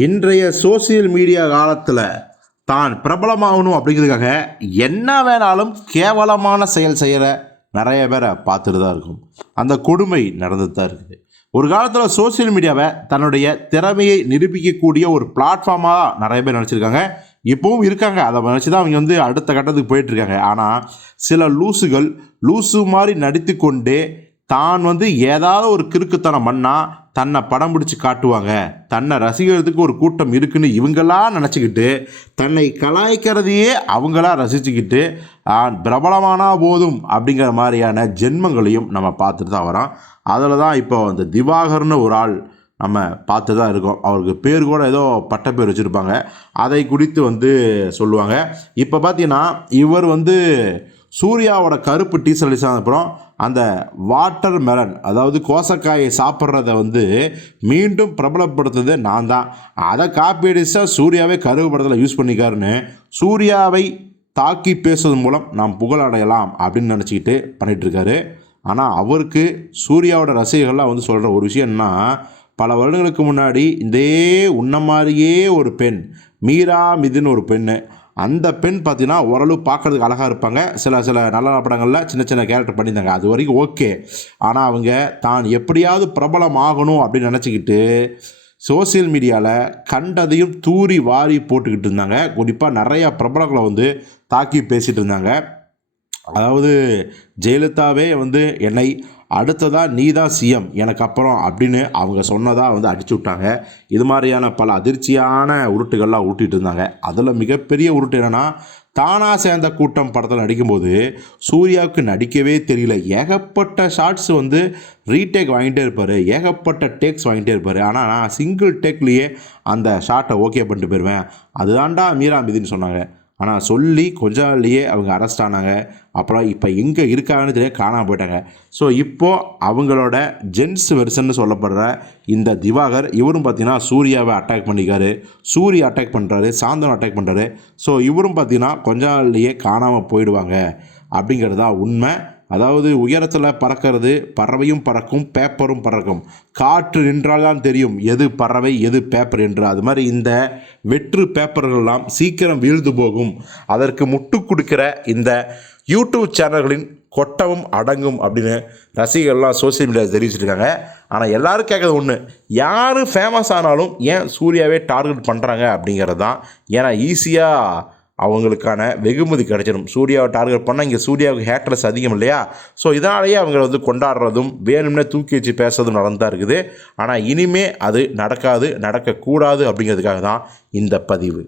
இன்றைய social media காலத்தில் தான் பிரபலமாகணும் அப்படிங்கிறதுக்காக என்ன வேணாலும் கேவலமான செயல் செய்கிற நிறைய பேரை பார்த்துட்டு தான் இருக்கும். அந்த கொடுமை நடந்துட்டு தான் இருக்குது. ஒரு காலத்தில் சோசியல் மீடியாவை தன்னுடைய திறமையை நிரூபிக்கக்கூடிய ஒரு பிளாட்ஃபார்மாக நிறைய பேர் நினச்சிருக்காங்க. இப்போவும் இருக்காங்க. அதை நினச்சி தான் அவங்க வந்து அடுத்த கட்டத்துக்கு போயிட்டுருக்காங்க ஆனால் சில லூசுகள் லூசு மாதிரி நடித்து கொண்டே தான் வந்து ஏதாவது ஒரு கிறுக்குத்தனம் பண்ணால் தன்னை படம் பிடிச்சி காட்டுவாங்க. தன்னை ரசிக்கிறதுக்கு ஒரு கூட்டம் இருக்குன்னு இவங்களாம் நினச்சிக்கிட்டு தன்னை கலாய்க்கிறதையே அவங்களா ரசிச்சுக்கிட்டு ஆஹ், பிரபலமானா போதும் அப்படிங்கிற மாதிரியான ஜென்மங்களையும் நம்ம பார்த்துட்டு தான் வரோம். அதில் தான் இப்போ அந்த திவாகர்னு ஒரு ஆள் நம்ம பார்த்து தான் இருக்கோம். அவருக்கு பேர் கூட ஏதோ பட்ட பேர் வச்சுருப்பாங்க. அதை குறித்து வந்து சொல்லுவாங்க. இப்போ பார்த்தீங்கன்னா இவர் வந்து சூர்யாவோட கருப்பு டீசல் ரிலீஸ் அந்த வாட்டர் மெலன் அதாவது கோசக்காயை சாப்பிட்றத வந்து மீண்டும் பிரபலப்படுத்துறது நான் தான். அதை காப்பி அடிச்சா சூர்யாவே கருவு படத்தில் யூஸ் பண்ணிக்காருன்னு சூர்யாவை தாக்கி பேசுவதன் மூலம் நாம் புகழடையலாம் அப்படின்னு நினச்சிக்கிட்டு பண்ணிகிட்ருக்காரு ஆனால் அவருக்கு சூர்யாவோட ரசிகர்கள்லாம் வந்து சொல்கிற ஒரு விஷயம் என்ன பல வருடங்களுக்கு முன்னாடி இதே உன்ன மாதிரியே ஒரு பெண் மீரா மிதுன்னு ஒரு பெண்ணு அந்த பெண் பார்த்தீங்கன்னா ஓரளவு பார்க்குறதுக்கு அழகாக இருப்பாங்க. சில சில நல்ல நல்ல படங்களில் சின்ன சின்ன கேரக்டர் பண்ணியிருந்தாங்க. அது வரைக்கும் ஓகே ஆனால் அவங்க தான் எப்படியாவது பிரபலம் ஆகணும் அப்படின்னு நினச்சிக்கிட்டு சோசியல் மீடியாவில் கண்டதையும் தூரி வாரி போட்டுக்கிட்டு இருந்தாங்க. குறிப்பாக நிறையா பிரபலங்களை வந்து தாக்கி பேசிகிட்டு இருந்தாங்க. அதாவது ஜெயலலிதாவே வந்து என்னை அடுத்ததாக நீ தான் சிஎம் எனக்கு அப்புறம் அப்படின்னு அவங்க சொன்னதாக வந்து அடிச்சு விட்டாங்க. இது மாதிரியான பல அதிர்ச்சியான உருட்டுகள்லாம் ஊட்டிகிட்டு இருந்தாங்க. அதில் மிகப்பெரிய உருட்டு என்னென்னா தானா சேர்ந்த கூட்டம் படத்தில் நடிக்கும்போது சூர்யாவுக்கு நடிக்கவே தெரியல. ஏகப்பட்ட ஷார்ட்ஸ் வந்து ரீடேக் வாங்கிட்டே இருப்பார். ஏகப்பட்ட டேக்ஸ் வாங்கிட்டே இருப்பார். ஆனால் நான் சிங்கிள் டேக்லேயே அந்த ஷார்ட்டை ஓகே பண்ணிட்டு போயிடுவேன் அதுதான்டா மீரா மிதின்னு சொன்னாங்க. ஆனால் சொல்லி கொஞ்ச நாள்லேயே அவங்க அரெஸ்ட் ஆனாங்க. அப்புறம் இப்போ எங்கே இருக்காங்கன்னு தெரிய காணாமல் போயிட்டாங்க. ஸோ இப்போது அவங்களோட ஜென்ஸ் வெர்சன் சொல்லப்படுற இந்த திவாகர் இவரும் பார்த்தீங்கன்னா சூர்யாவை அட்டாக் பண்ணிக்காரு. சூர்யா அட்டாக் பண்ணுறாரு சாந்தனம் அட்டாக் பண்ணுறாரு ஸோ இவரும் பார்த்தீங்கன்னா கொஞ்ச நாள்லேயே காணாமல் போயிடுவாங்க. அப்படிங்கிறது தான் உண்மை. அதாவது உயரத்தில் பறக்கிறது பறவையும் பறக்கும் பேப்பரும் பறக்கும். காற்று நின்றால் தான் தெரியும் எது பறவை எது பேப்பர் என்று. அது மாதிரி இந்த வெற்று பேப்பர்கள்லாம் சீக்கிரம் வீழ்ந்து போகும். அதற்கு முட்டு கொடுக்கிற இந்த யூடியூப் சேனல்களின் கொட்டவும் அடங்கும் அப்படின்னு ரசிகர்கள்லாம் சோசியல் மீடியா தெரிவிச்சிருக்காங்க. ஆனால் எல்லோரும் கேட்குறது ஒன்று யார் ஃபேமஸ் ஆனாலும் ஏன் சூர்யாவே டார்கெட் பண்ணுறாங்க அப்படிங்கிறது தான். ஏன்னா ஈஸியாக அவங்களுக்கான வெகுமதி கிடைச்சிடும். சூர்யாவை டார்கெட் பண்ணால் இங்கே சூர்யாவுக்கு ஹேட்ரஸ் அதிகம் இல்லையா? ஸோ இதனாலேயே அவங்களை வந்து கொண்டாடுறதும் வேணும்னே தூக்கி வச்சு பேசுறதும் நடந்தா இருக்குது. ஆனால் இனிமே அது நடக்காது நடக்கக்கூடாது அப்படிங்கிறதுக்காக தான் இந்த பதிவு.